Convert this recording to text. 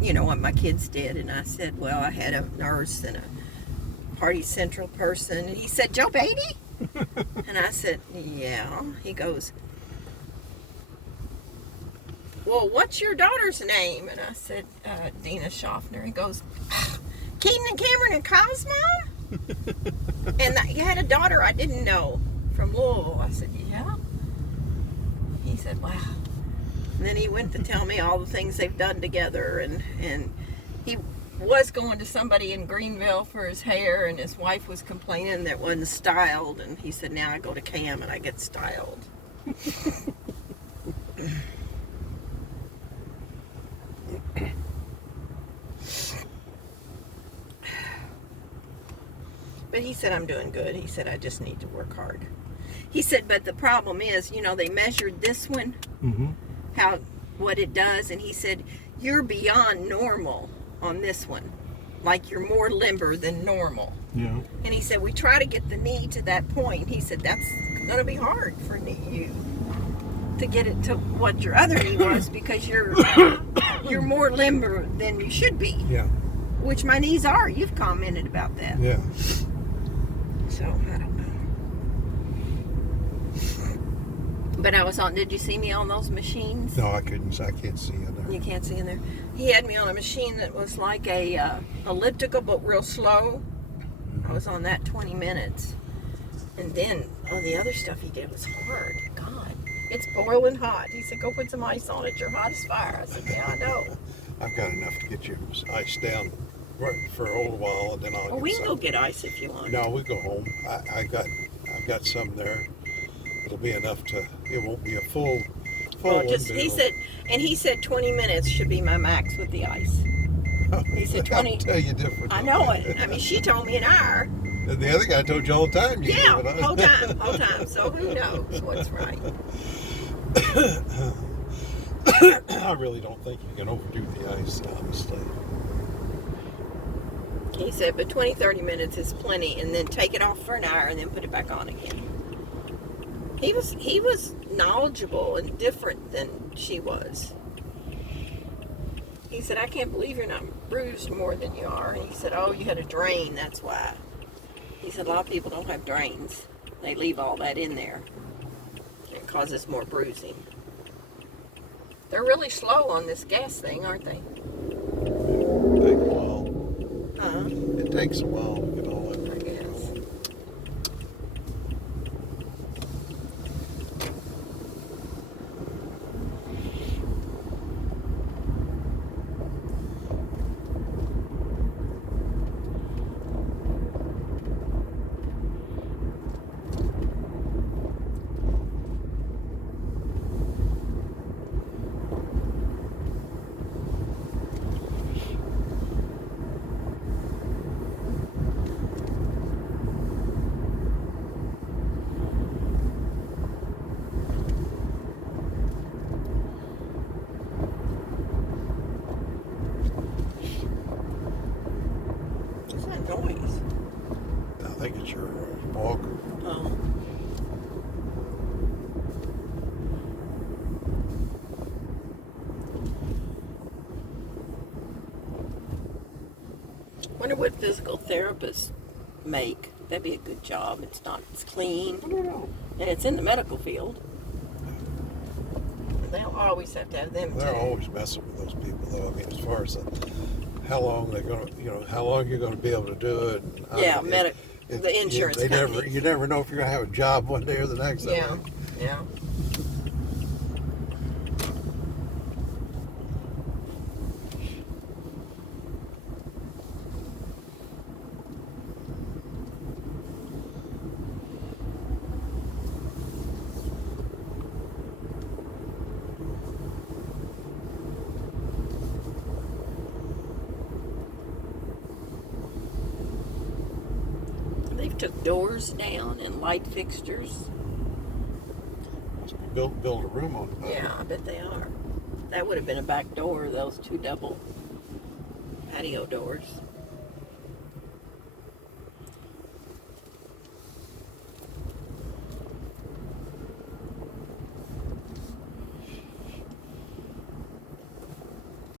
what my kids did. And I said, well, I had a nurse and a Party Central person. And he said, Joe Beatty? And I said, yeah. He goes, well, what's your daughter's name? And I said, Dina Schaffner. He goes, Keaton and Cameron and Kyle's mom? And you had a daughter I didn't know from Louisville. I said, yeah. He said, wow. And then he went to tell me all the things they've done together. And he was going to somebody in Greenville for his hair, and his wife was complaining that it wasn't styled. And he said, now I go to Cam and I get styled. But he said, I'm doing good. He said, I just need to work hard. He said, but the problem is, they measured this one, what it does. And he said, you're beyond normal on this one. Like you're more limber than normal. Yeah. And he said, we try to get the knee to that point. He said, that's going to be hard for you to get it to what your other knee was because you're more limber than you should be. Yeah. Which my knees are. You've commented about that. Yeah. So, I don't know. But I was on, did you see me on those machines? No, I can't see in there. You can't see in there. He had me on a machine that was like a elliptical but real slow. I was on that 20 minutes. And then, the other stuff he did was hard. God, it's boiling hot. He said, go put some ice on it. You're hot as fire. I said, yeah, I know. I've got enough to get you iced down for a little while, and then I'll. Well, we can go get ice if you want. No, we go home. I've got some there. It'll be enough to. It won't be a full. Well, he said 20 minutes should be my max with the ice. He said 20. I'll tell you different. I know it. I mean, she told me an hour. And the other guy told you all the time. Yeah, whole time. So who knows what's right? I really don't think you can overdo the ice, honestly. He said, but 20, 30 minutes is plenty, and then take it off for an hour, and then put it back on again. He was knowledgeable and different than she was. He said, I can't believe you're not bruised more than you are. And he said, oh, you had a drain, that's why. He said, a lot of people don't have drains. They leave all that in there. It causes more bruising. They're really slow on this gas thing, aren't they? It takes a while. It takes a while to get all in. I guess. Noise. I think it's your walker. Oh. Wonder what physical therapists make. That'd be a good job. It's clean. I don't know. And it's in the medical field. They'll always have to have them They're too. always messing with those people, though. I mean, as far as how long they're going to, how long you're going to be able to do it. Yeah, the insurance companies. You never know if you're going to have a job one day or the next. Yeah, yeah. They've took doors down and light fixtures. Build a room on it. Yeah, I bet they are. That would have been a back door, those two double patio doors.